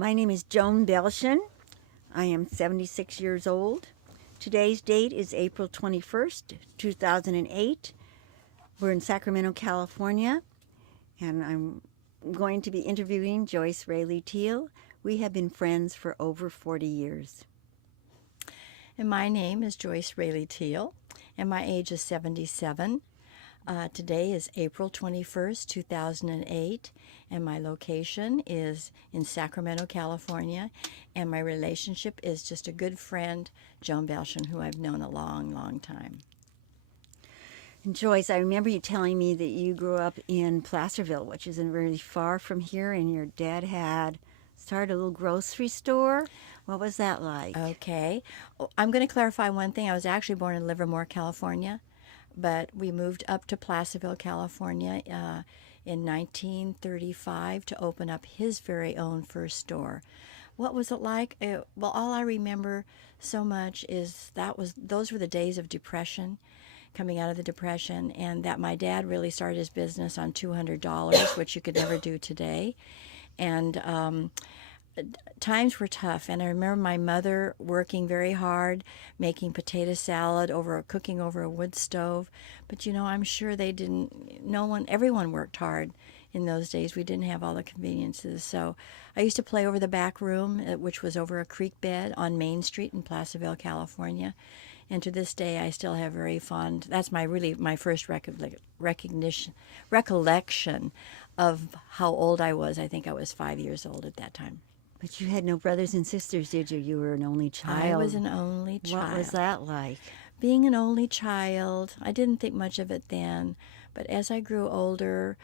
My name is Joan Belshin. I am 76 years old. Today's date is April 21st, 2008. We're in Sacramento, California, and I'm going to be interviewing Joyce Raley Teel. We have been friends for over 40 years. And my name is Joyce Raley Teel, and my age is 77. Today is April 21st, 2008, and my location is in Sacramento, California, and my relationship is just a good friend, Joan Belshin, who I've known a long, long time. And Joyce, I remember you telling me that you grew up in Placerville, which isn't very far from here, and your dad had started a little grocery store. What was that like? Okay. I'm going to clarify one thing. I was actually born in Livermore, California, but we moved up to Placerville, California in 1935 to open up his very own first store. What was it like? Well, all I remember so much is those were the days of Depression, coming out of the Depression, and that my dad really started his business on $200, which you could never do today. And times were tough, and I remember my mother working very hard, making potato salad cooking over a wood stove. But I'm sure everyone worked hard in those days. We didn't have all the conveniences. So I used to play over the back room, which was over a creek bed on Main Street in Placerville, California. And to this day, I still have very fond. That's my first recollection of how old I was. I think I was 5 years old at that time. But you had no brothers and sisters, did you? You were an only child. I was an only child. What was that like? Being an only child, I didn't think much of it then. But as I grew older,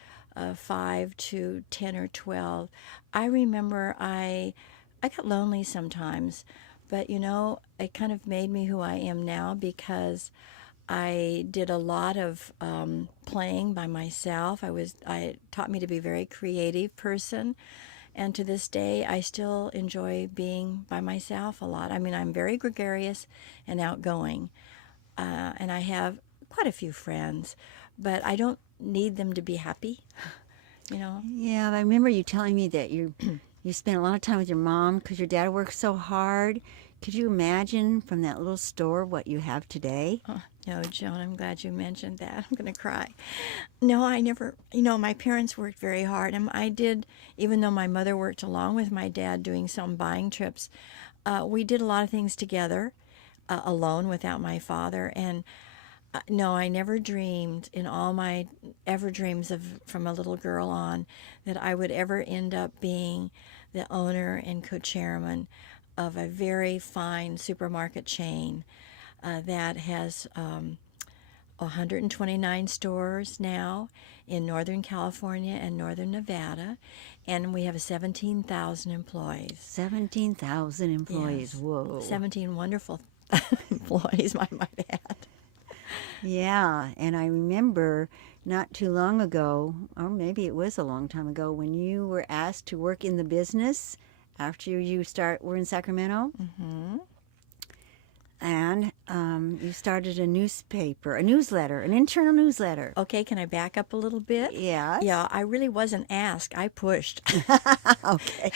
5 to 10 or 12, I remember I got lonely sometimes. But, it kind of made me who I am now because I did a lot of playing by myself. It taught me to be a very creative person. And to this day, I still enjoy being by myself a lot. I mean, I'm very gregarious and outgoing. And I have quite a few friends. But I don't need them to be happy, Yeah, I remember you telling me that you spent a lot of time with your mom because your dad worked so hard. Could you imagine from that little store what you have today? Oh, no, Joan, I'm glad you mentioned that. I'm going to cry. No, I never, my parents worked very hard. And I did, even though my mother worked along with my dad doing some buying trips, we did a lot of things together, alone without my father. And no, I never dreamed in all my ever dreams from a little girl on that I would ever end up being the owner and co-chairman of a very fine supermarket chain that has 129 stores now in Northern California and Northern Nevada, and we have 17,000 employees. 17,000 employees, Yes. Whoa. 17 wonderful employees, I might add. Yeah, and I remember not too long ago, or maybe it was a long time ago, when you were asked to work in the business after you were in Sacramento. Mm-hmm. And you started a newsletter, an internal newsletter. Okay, can I back up a little bit? Yes. Yeah, I really wasn't asked. I pushed. Okay.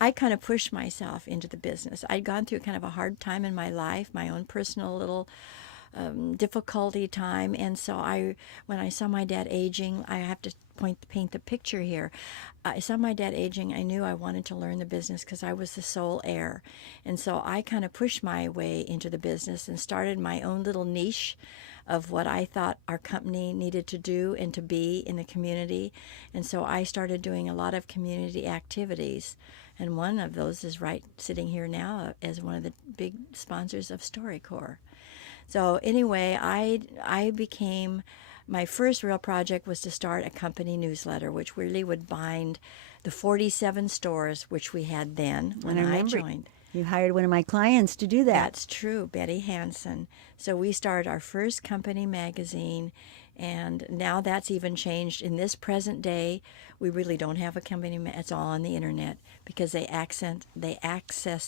I kind of pushed myself into the business. I'd gone through kind of a hard time in my life, my own personal little difficulty time, and so when I saw my dad aging, I have to paint the picture here. I saw my dad aging. I knew I wanted to learn the business because I was the sole heir, and so I kind of pushed my way into the business and started my own little niche of what I thought our company needed to do and to be in the community. And so I started doing a lot of community activities, and one of those is right sitting here now as one of the big sponsors of StoryCorps. So anyway, my first real project was to start a company newsletter, which really would bind the 47 stores which we had then when I joined. You hired one of my clients to do that. That's true, Betty Hansen. So we started our first company magazine, and now that's even changed. In this present day, we really don't have a company. It's all on the internet because they access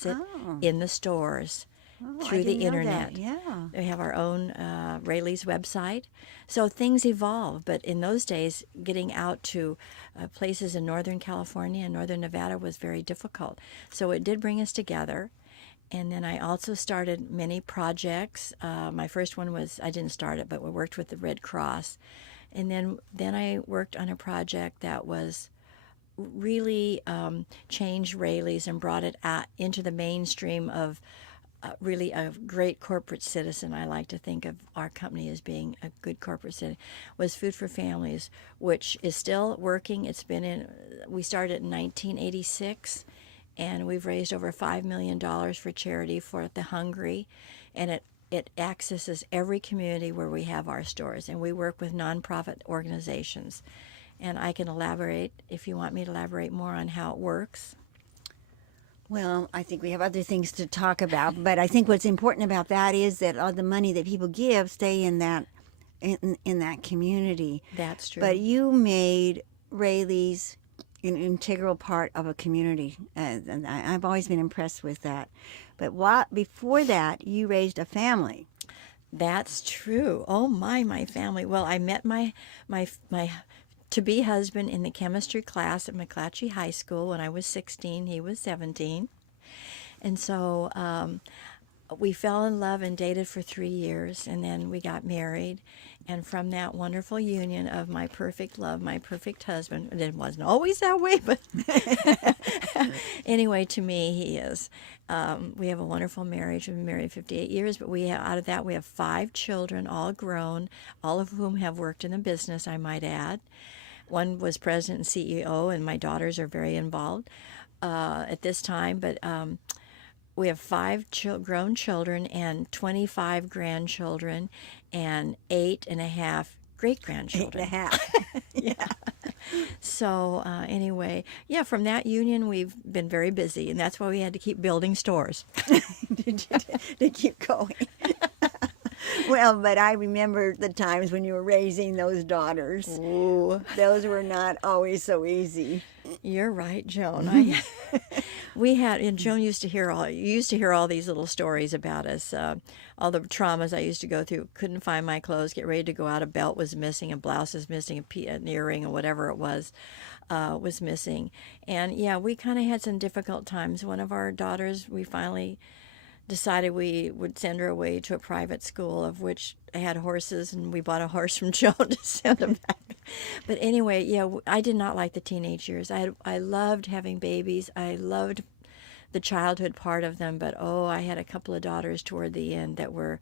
it in the stores. Oh, I through the didn't know internet. that. Yeah. We have our own Raley's website. So things evolve, but in those days, getting out to places in Northern California and Northern Nevada was very difficult. So it did bring us together. And then I also started many projects. My first one was, I didn't start it, but we worked with the Red Cross. And then I worked on a project that was really changed Raley's and brought it out into the mainstream of really a great corporate citizen. I like to think of our company as being a good corporate citizen. Was Food for Families, which is still working. We started in 1986, and we've raised over $5 million for charity for the hungry, and it accesses every community where we have our stores, and we work with nonprofit organizations. And I can elaborate if you want me to elaborate more on how it works. Well, I think we have other things to talk about, but I think what's important about that is that all the money that people give stay in that community. That's true. But you made Raley's an integral part of a community, and I've always been impressed with that. But before that, you raised a family. That's true. Oh my family. Well, I met my to-be husband in the chemistry class at McClatchy High School when I was 16. He was 17. And so we fell in love and dated for 3 years, and then we got married. And from that wonderful union of my perfect love, my perfect husband, and it wasn't always that way, but anyway, to me, he is. We have a wonderful marriage. We've been married 58 years, but out of that, we have 5 children, all grown, all of whom have worked in the business, I might add. One was president and CEO, and my daughters are very involved at this time. But we have 5 grown children and 25 grandchildren and 8.5 great-grandchildren. 8.5. Yeah. So anyway, yeah, from that union, we've been very busy, and that's why we had to keep building stores. to keep going. Well, but I remember the times when you were raising those daughters. Ooh. Those were not always so easy. You're right, Joan. And Joan used to hear all these little stories about us, all the traumas I used to go through. Couldn't find my clothes, get ready to go out, a belt was missing, a blouse was missing, an earring, or whatever it was missing. And yeah, we kind of had some difficult times. One of our daughters, we finally decided we would send her away to a private school, of which I had horses, and we bought a horse from Joan to send them back. But anyway, yeah, I did not like the teenage years. I loved having babies. I loved the childhood part of them, but I had a couple of daughters toward the end that were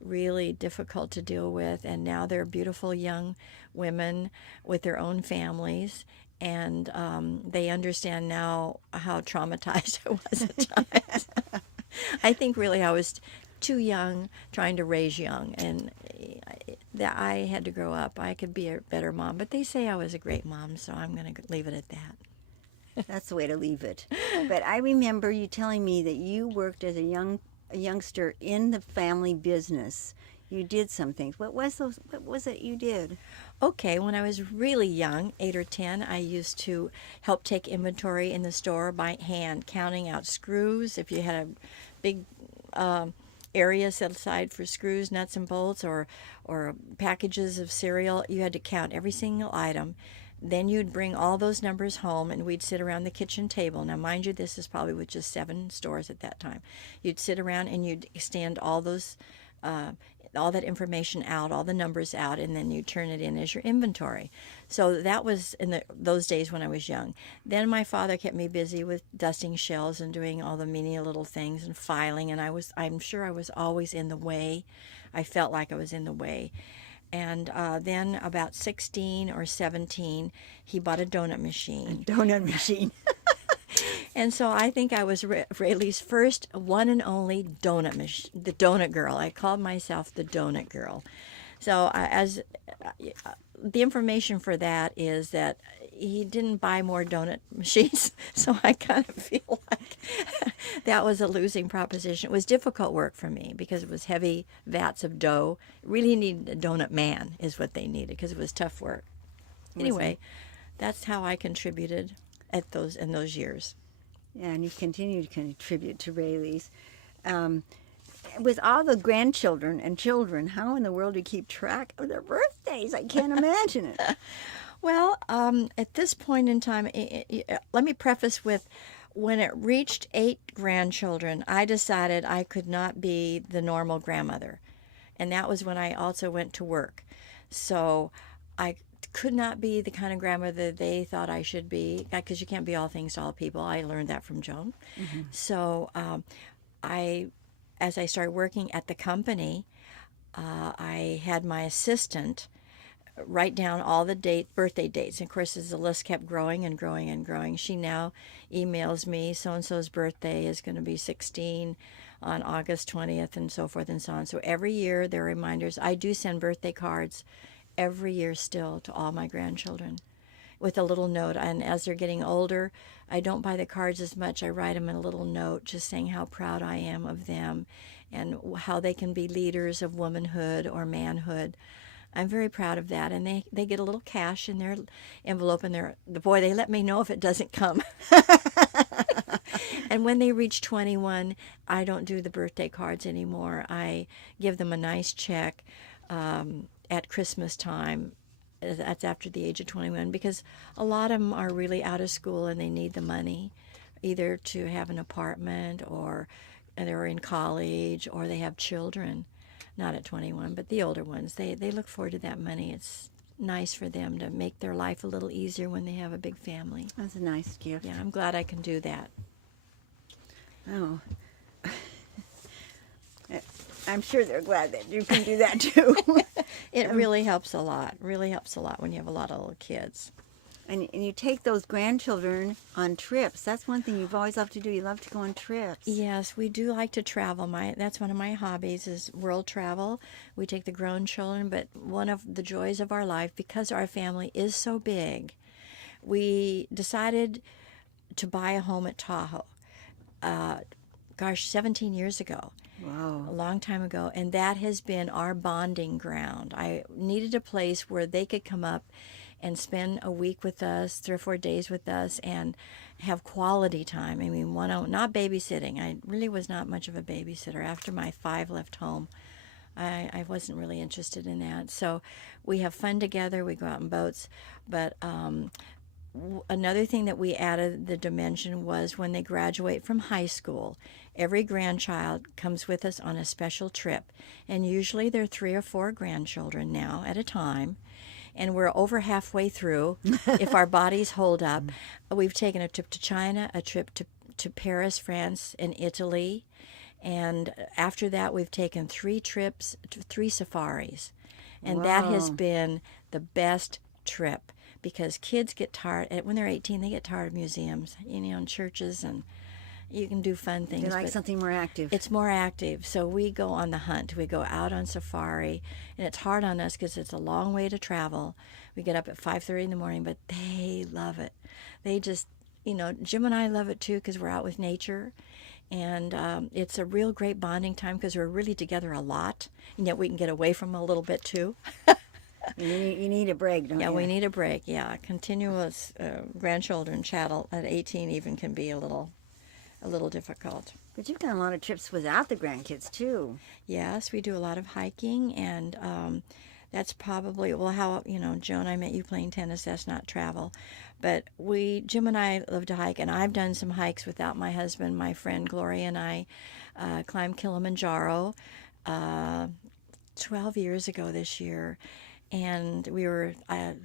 really difficult to deal with, and now they're beautiful young women with their own families, and they understand now how traumatized I was at times. I think really I was too young trying to raise young, and that I had to grow up. I could be a better mom, but they say I was a great mom, so I'm going to leave it at that. That's the way to leave it. But I remember you telling me that you worked as a youngster in the family business. You did some things. What was it you did? Okay, when I was really young, 8 or 10, I used to help take inventory in the store by hand, counting out screws. If you had a big area set aside for screws, nuts, and bolts, or packages of cereal, you had to count every single item. Then you'd bring all those numbers home, and we'd sit around the kitchen table. Now, mind you, this is probably with just 7 stores at that time. You'd sit around and you'd extend all that information out, all the numbers out, and then you turn it in as your inventory. So that was in those days when I was young. Then my father kept me busy with dusting shelves and doing all the menial little things and filing, and I'm sure I was always in the way. I felt like I was in the way. And then about 16 or 17, he bought a donut machine. Donut machine. And so I think I was Raley's first one and only donut the donut girl. I called myself the donut girl. So the information for that is that he didn't buy more donut machines, so I kind of feel like that was a losing proposition. It was difficult work for me because it was heavy vats of dough. Really needed a donut man is what they needed because it was tough work. Anyway, that's how I contributed in those years. Yeah, and you continue to contribute to Raley's. with all the grandchildren and children, how in the world do you keep track of their birthdays? I can't imagine it. Well, at this point in time, let me preface with when it reached 8 grandchildren, I decided I could not be the normal grandmother. And that was when I also went to work. So I could not be the kind of grandmother they thought I should be, because you can't be all things to all people. I learned that from Joan. So as I started working at the company, I had my assistant write down all the birthday dates. And of course, as the list kept growing and growing and growing, she now emails me, so-and-so's birthday is going to be 16 on August 20th, and so forth and so on. So every year there are reminders. I do send birthday cards every year still to all my grandchildren with a little note. And as they're getting older, I don't buy the cards as much. I write them a little note just saying how proud I am of them and how they can be leaders of womanhood or manhood. I'm very proud of that, and they get a little cash in their envelope, and they let me know if it doesn't come. And when they reach 21, I don't do the birthday cards anymore. I give them a nice check at Christmas time. That's after the age of 21, because a lot of them are really out of school and they need the money, either to have an apartment, or they're in college, or they have children. Not at 21, but the older ones, they look forward to that money. It's nice for them to make their life a little easier when they have a big family. That's a nice gift. Yeah, I'm glad I can do that. Oh. I'm sure they're glad that you can do that too. It really helps a lot. Really helps a lot when you have a lot of little kids. And you take those grandchildren on trips. That's one thing you've always loved to do. You love to go on trips. Yes, we do like to travel. That's one of my hobbies is world travel. We take the grown children, but one of the joys of our life, because our family is so big, we decided to buy a home at Tahoe. 17 years ago. Wow. A long time ago, and that has been our bonding ground. I needed a place where they could come up and spend a week with us, 3 or 4 days with us, and have quality time. I mean, not babysitting. I really was not much of a babysitter. After my 5 left home, I wasn't really interested in that. So we have fun together. We go out in boats. But another thing that we added the dimension was when they graduate from high school, every grandchild comes with us on a special trip. And usually there are 3 or 4 grandchildren now at a time. And we're over halfway through, if our bodies hold up. We've taken a trip to China, a trip to Paris, France, and Italy. And after that, we've taken 3 trips, 3 safaris. And that has been the best trip, because kids get tired. When they're 18, they get tired of museums, and churches, and you can do fun things. They like something more active. It's more active. So we go on the hunt. We go out on safari, and it's hard on us because it's a long way to travel. We get up at 5:30 in the morning, but they love it. They just, Jim and I love it too, because we're out with nature. And it's a real great bonding time because we're really together a lot, and yet we can get away from them a little bit too. You need a break, don't you? Yeah, we need a break. Yeah, continuous grandchildren chattel at 18 even can be a little difficult. But you've done a lot of trips without the grandkids too. Yes, we do a lot of hiking, and that's probably, how, Joan, I met you playing tennis, that's not travel. But Jim and I love to hike, and I've done some hikes without my husband. My friend Gloria and I climbed Kilimanjaro 12 years ago this year. And we were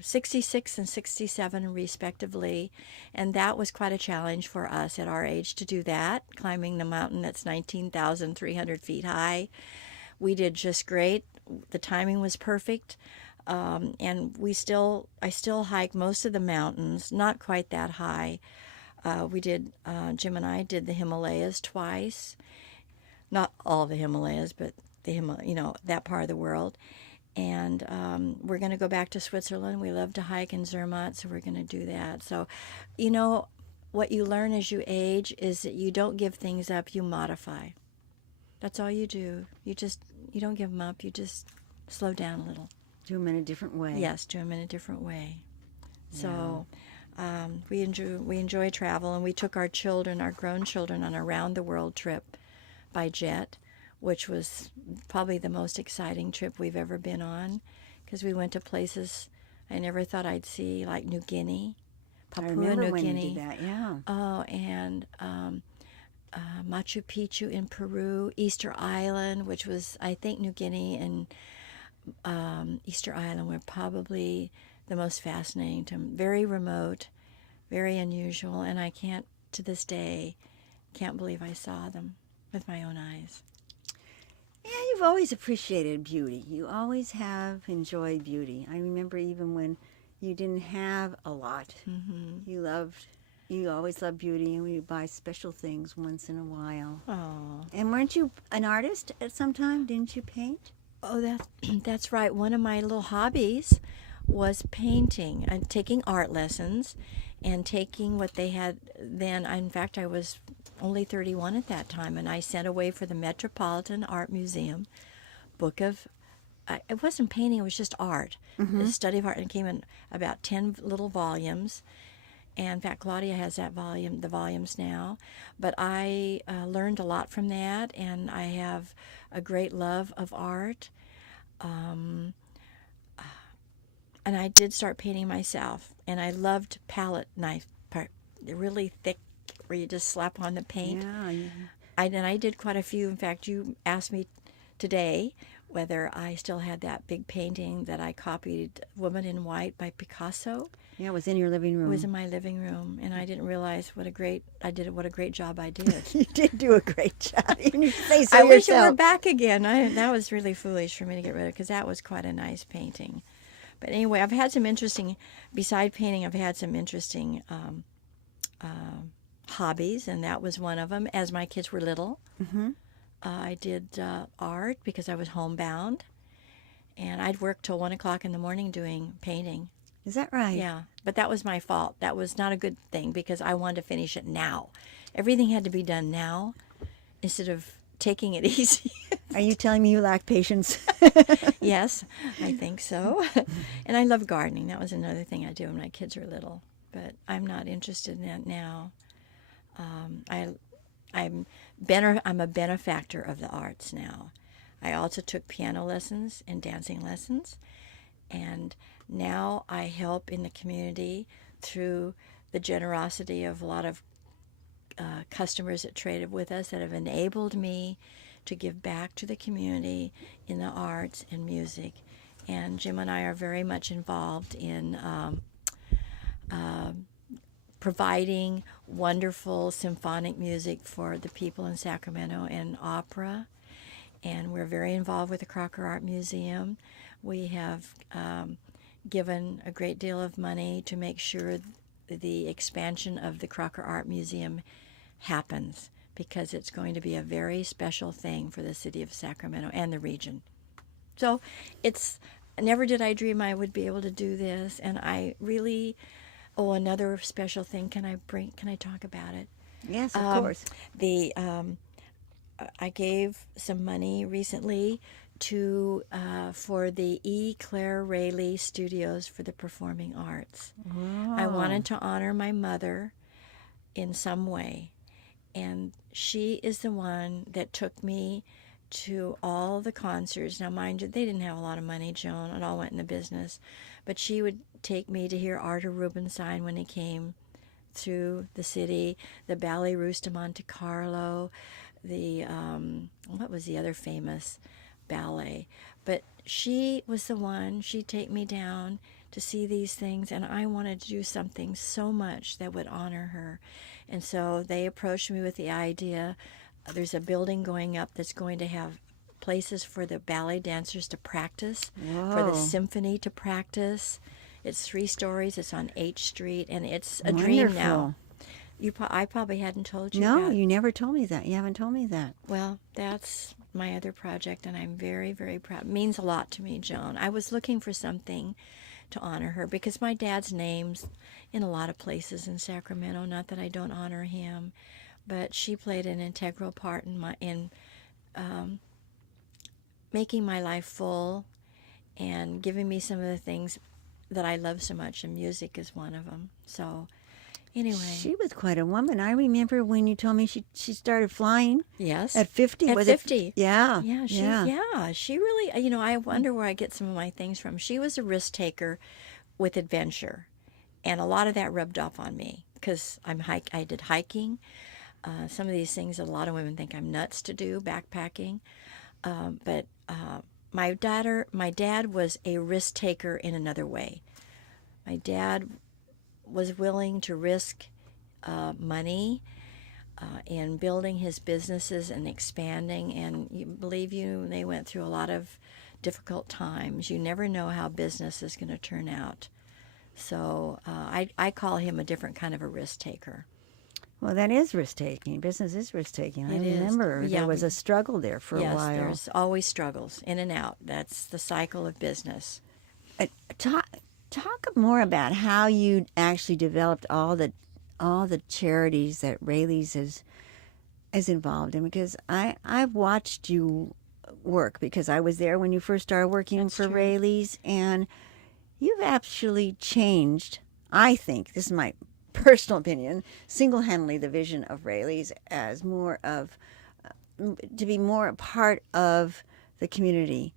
66 and 67 respectively, and that was quite a challenge for us at our age to do that, climbing the mountain that's 19,300 feet high. We did just great. The timing was perfect, and I still hike most of the mountains, not quite that high. Jim and I did the Himalayas twice, not all the Himalayas, but that part of the world. And we're going to go back to Switzerland. We love to hike in Zermatt, so we're going to do that. So, what you learn as you age is that you don't give things up, you modify. That's all you do. You don't give them up, you just slow down a little. Do them in a different way. Yes, do them in a different way. Yeah. So we enjoy travel, and we took our grown children, on a round-the-world trip by jet, which was probably the most exciting trip we've ever been on, because we went to places I never thought I'd see, like New Guinea, I Papua remember New when Guinea. you did that, yeah. Oh, and Machu Picchu in Peru, Easter Island, which was, I think, New Guinea and Easter Island were probably the most fascinating to me. Very remote, very unusual, and I can't, to this day, can't believe I saw them with my own eyes. Yeah, you've always appreciated beauty. You always have enjoyed beauty. I remember even when you didn't have a lot, you always loved beauty, and we would buy special things once in a while. Oh, And weren't you an artist at some time? Didn't you paint? oh, that's right. One of my little hobbies was painting and taking art lessons and taking what they had then. In fact, I was only 31 at that time, and I sent away for the Metropolitan Art Museum book of, it wasn't painting, it was just art, the study of art, and it came in about 10 little volumes. And in fact, Claudia has the volumes now. But I learned a lot from that, and I have a great love of art. And I did start painting myself, and I loved palette knife part, really thick, where you just slap on the paint. Yeah. And I did quite a few. In fact, you asked me today whether I still had that big painting that I copied, Woman in White by Picasso. Yeah, it was in your living room. It was in my living room, and I didn't realize what a great job I did. You did do a great job. Even if you say so I yourself. wish it were back again. That was really foolish for me to get rid of, because that was quite a nice painting. But anyway, I've had some interesting, beside painting, I've had some interesting hobbies, and that was one of them. As my kids were little, I did art because I was homebound, and I'd work till 1 o'clock in the morning doing painting. Is that right? Yeah, but that was my fault. That was not a good thing, because I wanted to finish it now. Everything had to be done now instead of taking it easy. Are you telling me you lack patience? Yes, I think so. And I love gardening. That was another thing I did when my kids were little, but I'm not interested in that now. I'm a benefactor of the arts now. I also took piano lessons and dancing lessons, and now I help in the community through the generosity of a lot of customers that traded with us that have enabled me to give back to the community in the arts and music. And Jim and I are very much involved in providing wonderful symphonic music for the people in Sacramento, and opera. And we're very involved with the Crocker Art Museum. We have given a great deal of money to make sure the expansion of the Crocker Art Museum happens, because it's going to be a very special thing for the city of Sacramento and the region. So never did I dream I would be able to do this, and I really, another special thing, can I talk about it? Yes, of course. I gave some money recently for the E. Claire Raley Studios for the Performing Arts. Wow. I wanted to honor my mother in some way, and she is the one that took me to all the concerts. Now, mind you, they didn't have a lot of money, Joan. It all went in the business. But she would take me to hear Artur Rubinstein when he came through the city, the Ballet Russe de Monte Carlo, the, what was the other famous ballet? But she was the one, she'd take me down to see these things, and I wanted to do something so much that would honor her. And so they approached me with the idea, there's a building going up that's going to have places for the ballet dancers to practice, for the symphony to practice. It's 3 stories, it's on H Street, and it's a dream now. I probably hadn't told you that. No, you never told me that. You haven't told me that. Well, that's my other project, and I'm very, very proud. It means a lot to me, Joan. I was looking for something to honor her, because my dad's name's in a lot of places in Sacramento. Not that I don't honor him, but she played an integral part in making my life full and giving me some of the things that I love so much, and music is one of them. So Anyway. She was quite a woman. I remember when you told me she started flying Yes. at 50. At Was 50. It? Yeah. Yeah, she really, I wonder where I get some of my things from. She was a risk taker with adventure. And a lot of that rubbed off on me because I did hiking. Some of these things that a lot of women think I'm nuts to do, backpacking. But my dad was a risk taker in another way. My dad was willing to risk money in building his businesses and expanding. And believe you, they went through a lot of difficult times. You never know how business is going to turn out. So I call him a different kind of a risk taker. Well, that is risk taking. Business is risk taking. I It is. remember Yeah, there was a struggle there for a while. Yes, there's always struggles in and out. That's the cycle of business. Talk more about how you actually developed all the charities that Raley's is involved in, because I've watched you work because I was there when you first started working That's for true. Raley's, and you've actually changed, I think, this is my personal opinion, single-handedly the vision of Raley's as more of, to be more a part of the community.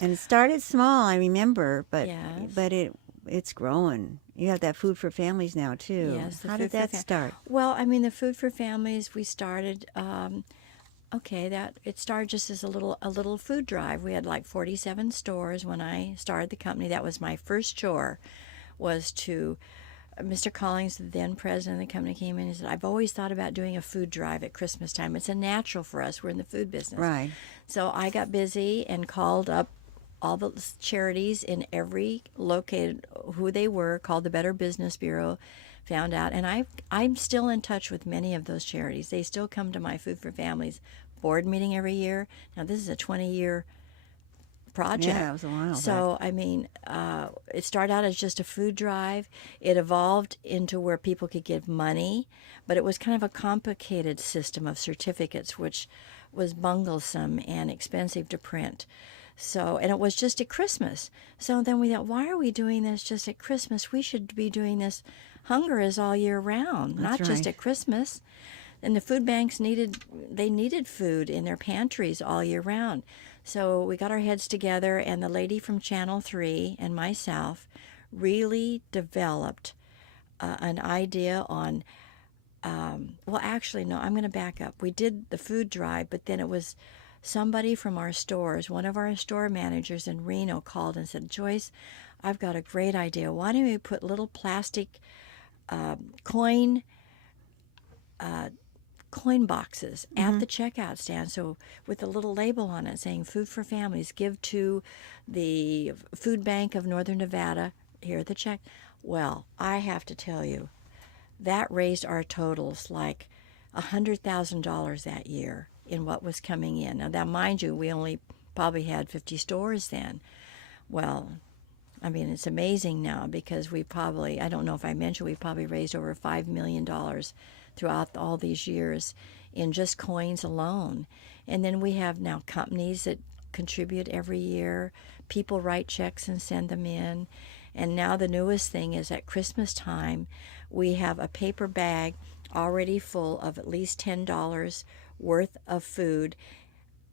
And it started small, I remember, but Yes. it's growing. You have that Food for Families now, too. Yes, the How Food did for that Fam- start? Well, the Food for Families, we started. That it started just as a little food drive. We had like 47 stores when I started the company. That was my first chore, was to. Mr. Collins, the then president of the company, came in and said, "I've always thought about doing a food drive at Christmas time. It's a natural for us. We're in the food business." Right. So I got busy and called up all the charities in every located, who they were, called the Better Business Bureau, found out, and I'm still in touch with many of those charities. They still come to my Food for Families board meeting every year. Now this is a 20-year project. Yeah, that was a while So it started out as just a food drive. It evolved into where people could give money, but it was kind of a complicated system of certificates, which was bunglesome and expensive to print. So, and it was just at Christmas. So then we thought, why are we doing this just at Christmas? We should be doing this. Hunger is all year round, That's not just right. at Christmas. And the food banks needed food in their pantries all year round. So we got our heads together, and the lady from Channel 3 and myself really developed an idea on, well, actually, no, I'm going to back up. We did the food drive, but then it was somebody from our stores, one of our store managers in Reno called and said, "Joyce, I've got a great idea. Why don't we put little plastic coin boxes at the checkout stand, so with a little label on it saying Food for Families, give to the Food Bank of Northern Nevada, here at the check." Well, I have to tell you, that raised our totals like $100,000 that year in what was coming in. Now, mind you, we only probably had 50 stores then. Well, it's amazing now because we probably, I don't know if I mentioned, we probably raised over $5 million throughout all these years in just coins alone. And then we have now companies that contribute every year. People write checks and send them in. And now the newest thing is at Christmas time, we have a paper bag already full of at least $10 worth of food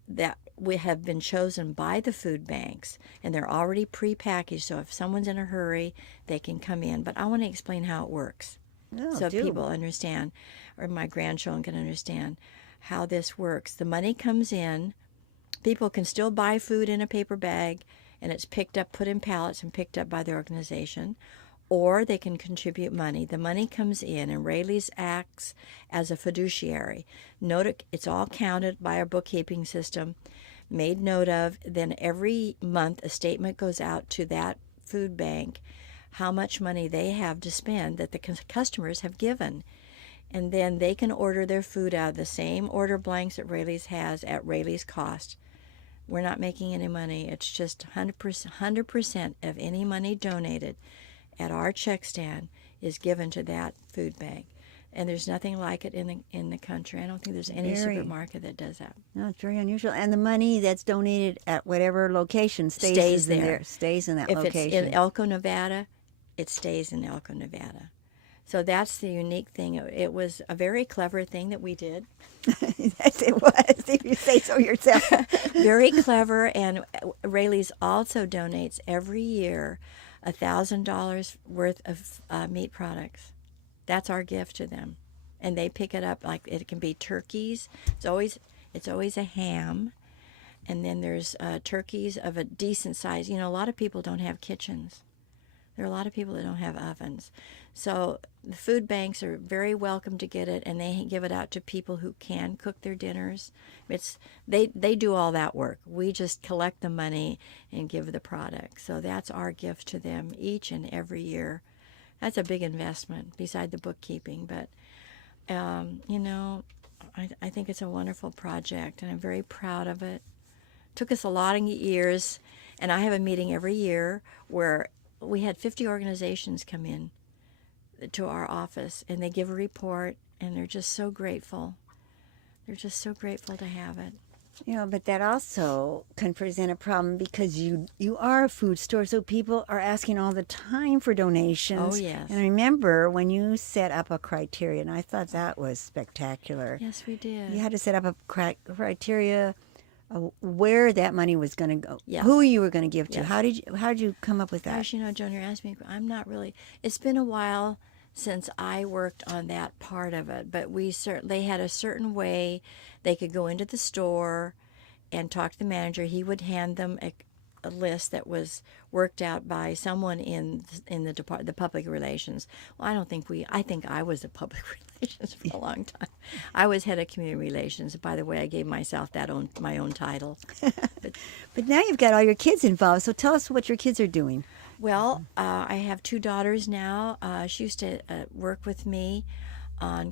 that we have been chosen by the food banks, and they're already pre-packaged, so if someone's in a hurry, they can come in. But I want to explain how it works, so people understand, or my grandchildren can understand how this works. The money comes in, people can still buy food in a paper bag, and it's picked up, put in pallets, and picked up by the organization, or they can contribute money. The money comes in, and Raley's acts as a fiduciary. Note it's all counted by our bookkeeping system, made note of. Then every month a statement goes out to that food bank how much money they have to spend that the customers have given. And then they can order their food out of the same order blanks that Raley's has at Raley's cost. We're not making any money. It's just 100% of any money donated at our check stand is given to that food bank. And there's nothing like it in the country. I don't think there's any supermarket that does that. No, it's very unusual. And the money that's donated at whatever location stays there. Stays in that If location. it's in Elko, Nevada, it stays in Elko, Nevada. So that's the unique thing. It was a very clever thing that we did. Yes, it was, if you say so yourself. Very clever, and Raley's also donates every year $1,000 worth of meat products. That's our gift to them, and they pick it up. Like, it can be turkeys. It's always a ham, and then there's turkeys of a decent size. A lot of people don't have kitchens. There are a lot of people that don't have ovens. So the food banks are very welcome to get it, and they give it out to people who can cook their dinners. They do all that work. We just collect the money and give the product. So that's our gift to them each and every year. That's a big investment beside the bookkeeping, but I think it's a wonderful project, and I'm very proud of it. Took us a lot of years, and I have a meeting every year where we had 50 organizations come in to our office, and they give a report, and they're just so grateful. They're just so grateful to have it. But that also can present a problem because you are a food store, so people are asking all the time for donations. Oh, yes. And I remember when you set up a criteria, and I thought that was spectacular. Yes, we did. You had to set up a criteria where that money was going to go, Yes. who you were going to give to. Yes. How did you come up with that? Gosh, Joan, you're asking me. I'm not really. It's been a while since I worked on that part of it, but they had a certain way they could go into the store and talk to the manager. He would hand them a list that was worked out by someone in the public relations. Well, I think I was a public relations for a long time. I was head of community relations. By the way, I gave myself my own title. But now you've got all your kids involved, so tell us what your kids are doing. Well, I have 2 daughters now. She used to work with me on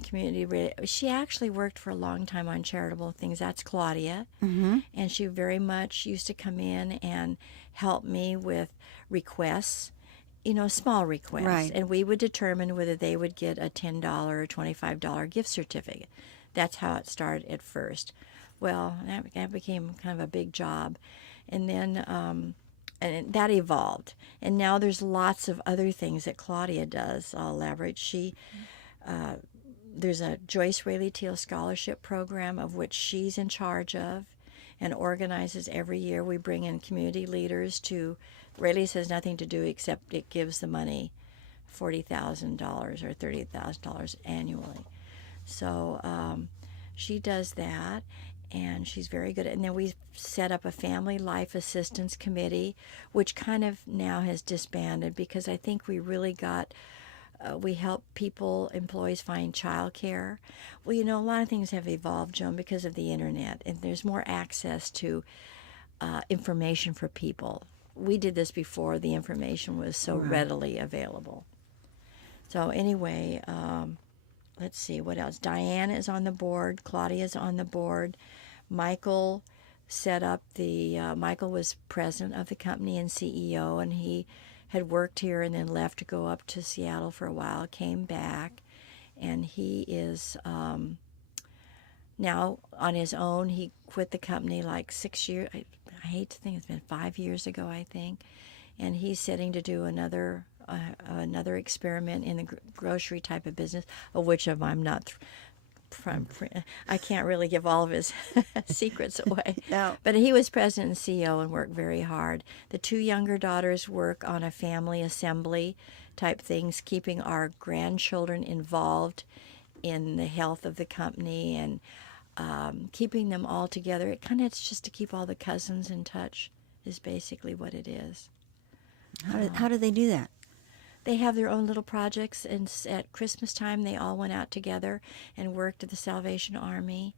she actually worked for a long time on charitable things. That's Claudia. Mm-hmm. And she very much used to come in and help me with requests, small requests. Right. And we would determine whether they would get a $10 or $25 gift certificate. That's how it started at first. Well, that became kind of a big job. And then and that evolved. And now there's lots of other things that Claudia does. I'll elaborate. There's a Joyce Raley Teel scholarship program of which she's in charge of and organizes every year. We bring in community leaders Raley's has nothing to do except it gives the money, $40,000 or $30,000 annually. So she does that, and she's very good at it. And then we set up a family life assistance committee, which kind of now has disbanded because I think we really we help employees find childcare. Well, a lot of things have evolved, Joan, because of the internet, and there's more access to information for people. We did this before the information was so readily available. So anyway, let's see, what else? Diane is on the board. Claudia's on the board. Michael set up Michael was president of the company and CEO, and he had worked here and then left to go up to Seattle for a while, came back, and he is now on his own. He quit the company like 6 years. I hate to think it's been 5 years ago, I think, and he's setting to do another experiment in the grocery type of business, of which I'm not. I can't really give all of his secrets away. No. But he was president and CEO and worked very hard. The 2 younger daughters work on a family assembly type things, keeping our grandchildren involved in the health of the company and keeping them all together. It's just to keep all the cousins in touch is basically what it is. How do they do that? They have their own little projects, and at Christmas time, they all went out together and worked at the Salvation Army,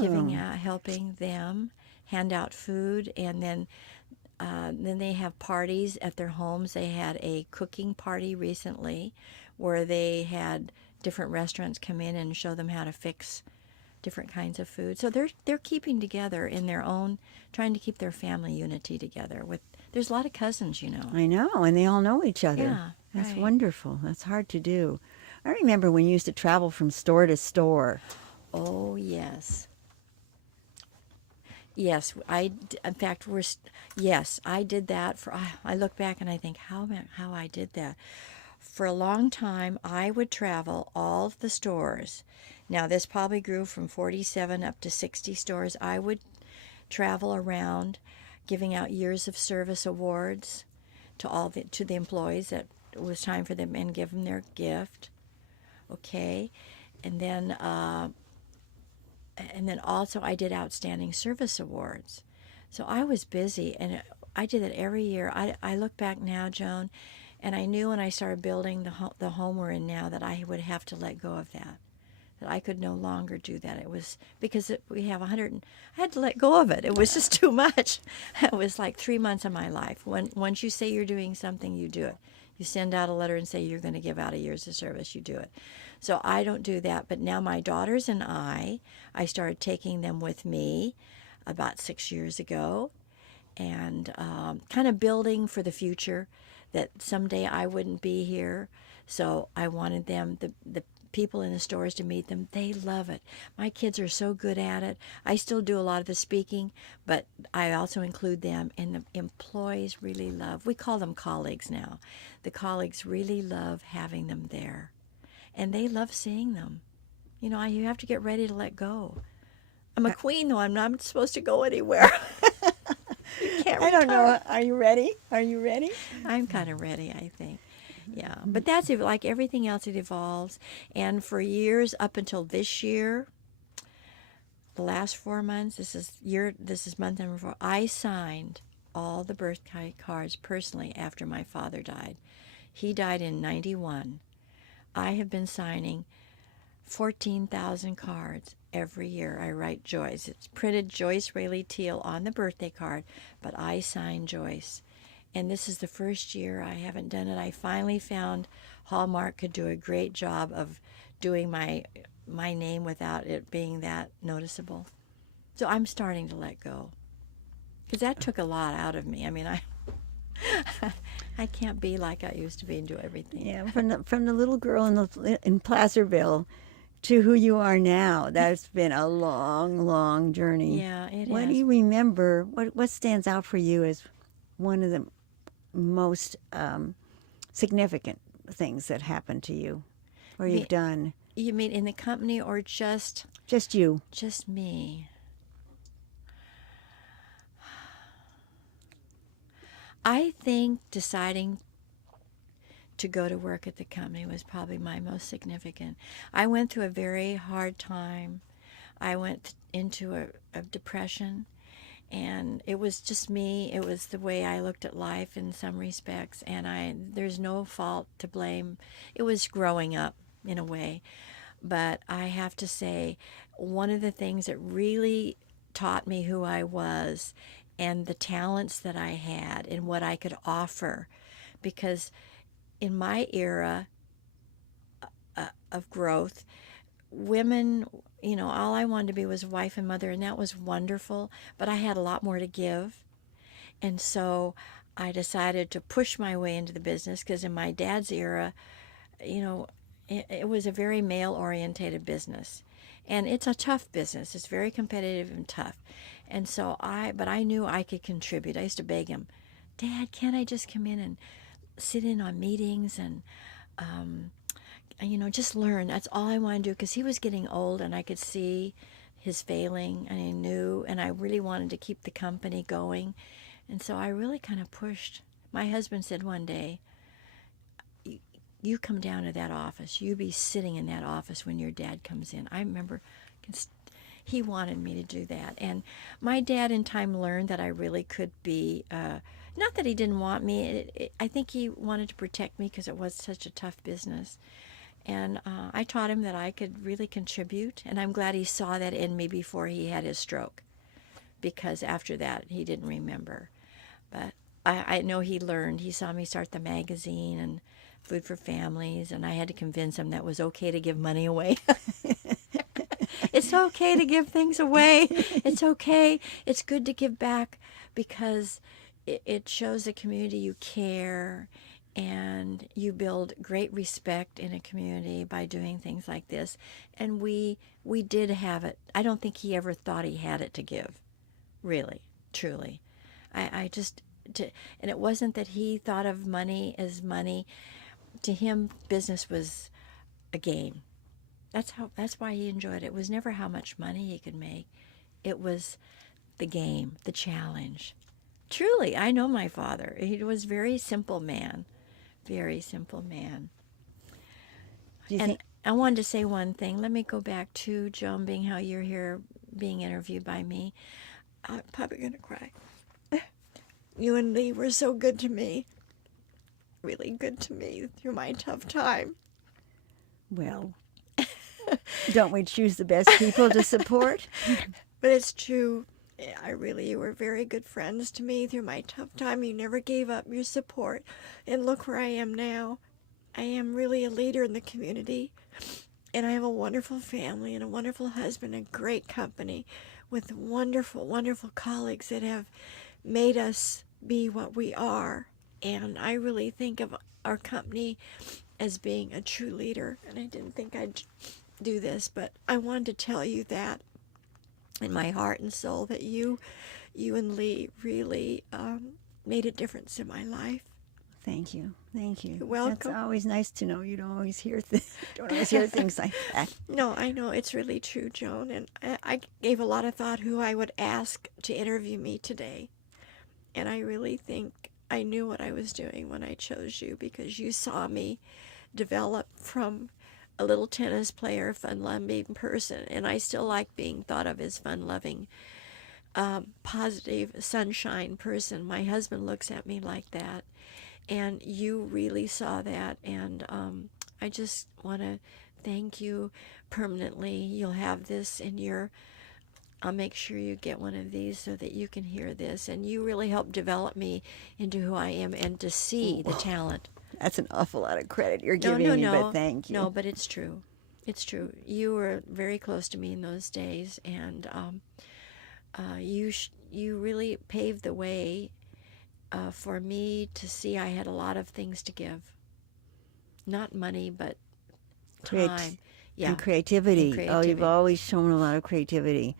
helping them hand out food, and then they have parties at their homes. They had a cooking party recently, where they had different restaurants come in and show them how to fix different kinds of food. So they're keeping together in their own, trying to keep their family unity together. There's a lot of cousins, I know, and they all know each other. Yeah. That's right. wonderful. That's hard to do. I remember when you used to travel from store to store. Oh, yes. Yes, I did that I look back and I think how I did that. for a long time, I would travel all the stores. Now, this probably grew from 47 up to 60 stores. I would travel around giving out years of service awards to the employees that it was time for them and give them their gift. Okay. And then also I did outstanding service awards. So I was busy, and I did it every year. I look back now, Joan, and I knew when I started building the home we're in now that I would have to let go of that. That I could no longer do that. It was because we have 100. I had to let go of it. It was just too much. It was like 3 months of my life. Once you say you're doing something, you do it. You send out a letter and say you're going to give out a years of service, you do it. So I don't do that. But now my daughters and I started taking them with me about 6 years ago, and kind of building for the future that someday I wouldn't be here. So I wanted them, the people in the stores, to meet them. They love it. My kids are so good at it. I still do a lot of the speaking, but I also include them, and the employees really love. We call them colleagues now. The colleagues really love having them there, and they love seeing them. You know, you have to get ready to let go. I'm a queen, though. I'm not supposed to go anywhere. You can't I don't know. retire. Are you ready? Are you ready? I'm kind of ready, I think. Yeah, but that's it. Like everything else, it evolves. And for years up until this year, the last 4 months, this is month number 4, I signed all the birthday cards personally after my father died. He died in 91. I have been signing 14,000 cards every year. I write Joyce. It's printed Joyce Raley Teel on the birthday card, but I sign Joyce. And this is the first year I haven't done it. I finally found Hallmark could do a great job of doing my name without it being that noticeable. So I'm starting to let go, because that took a lot out of me. I mean, I can't be like I used to be and do everything. Yeah, from the little girl in Placerville to who you are now, that's been a long, long journey. Yeah, it What is. do you remember? What stands out for you as one of the most significant things that happened to you, or you've done? You mean in the company or just You. just me? I think deciding to go to work at the company was probably my most significant. I went through a very hard time. I went into a depression, and it was just me. It was the way I looked at life in some respects, and there's no fault to blame. It was growing up in a way. But I have to say, one of the things that really taught me who I was and the talents that I had and what I could offer, because in my era of growth, women, all I wanted to be was a wife and mother, and that was wonderful, but I had a lot more to give. And so I decided to push my way into the business, because in my dad's era, it was a very male-orientated business, and it's a tough business. It's very competitive and tough. And so but I knew I could contribute. I used to beg him, Dad, can't I just come in and sit in on meetings and, just learn. That's all I wanted to do, because he was getting old, and I could see his failing, and I knew, and I really wanted to keep the company going. And so I really kind of pushed. My husband said one day, you come down to that office. You be sitting in that office when your dad comes in. I remember he wanted me to do that. And my dad in time learned that I really could be, not that he didn't want me. I think he wanted to protect me because it was such a tough business. And I taught him that I could really contribute. And I'm glad he saw that in me before he had his stroke, because after that he didn't remember. But I know he learned. He saw me start the magazine and Food for Families, and I had to convince him that it was okay to give money away. It's okay to give things away. It's okay. It's good to give back, because it shows the community you care, and you build great respect in a community by doing things like this. And we did have it. I don't think he ever thought he had it to give, really, truly. And it wasn't that he thought of money as money. to him, business was a game. That's why he enjoyed it. It was never how much money he could make. It was the game, the challenge. Truly, I know my father. He was a very simple man. Very simple man. Do you And think? I wanted to say one thing. Let me go back to Joan, being how you're here being interviewed by me. I'm probably going to cry. You and Lee were so good to me. Really good to me through my tough time. Well, don't we choose the best people to support? But it's true. You were very good friends to me through my tough time. You never gave up your support. And look where I am now. I am really a leader in the community. And I have a wonderful family and a wonderful husband and great company with wonderful, wonderful colleagues that have made us be what we are. And I really think of our company as being a true leader. And I didn't think I'd do this, but I wanted to tell you that in my heart and soul, that you and Lee really made a difference in my life. Thank you. Thank you. You're welcome. That's always nice to know. You don't always hear things like that. No, I know it's really true, Joan. And I gave a lot of thought who I would ask to interview me today. And I really think I knew what I was doing when I chose you, because you saw me develop from a little tennis player, fun-loving person. And I still like being thought of as fun-loving, positive, sunshine person. My husband looks at me like that. And you really saw that, and I just want to thank you permanently. You'll have this in your, I'll make sure you get one of these so that you can hear this. And you really helped develop me into who I am and to see the talent. That's an awful lot of credit you're giving me, but thank you. No, but it's true. It's true. You were very close to me in those days, and you really paved the way for me to see I had a lot of things to give. Not money, but time. And creativity. Oh, you've always shown a lot of creativity.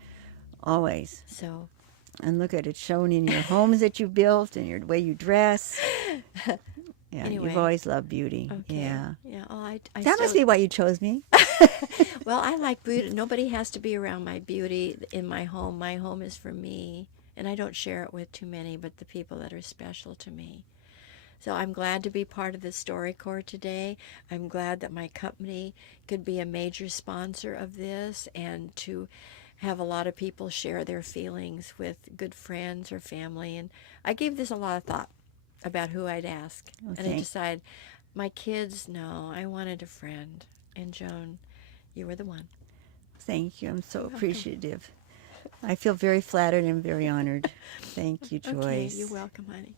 Always. So. And look at it shown in your homes that you built and your way you dress. Yeah, Anyway. You've always loved beauty. Okay. Yeah. Yeah. Oh, That must be why you chose me. Well, I like beauty. Nobody has to be around my beauty in my home. My home is for me. And I don't share it with too many, but the people that are special to me. So I'm glad to be part of the StoryCorps today. I'm glad that my company could be a major sponsor of this, and to have a lot of people share their feelings with good friends or family. And I gave this a lot of thought about who I'd ask. Okay. And I decided, my kids, no, I wanted a friend. And Joan, you were the one. Thank you. I'm so appreciative. I feel very flattered and very honored. Thank you, Joyce. Okay, you're welcome, honey.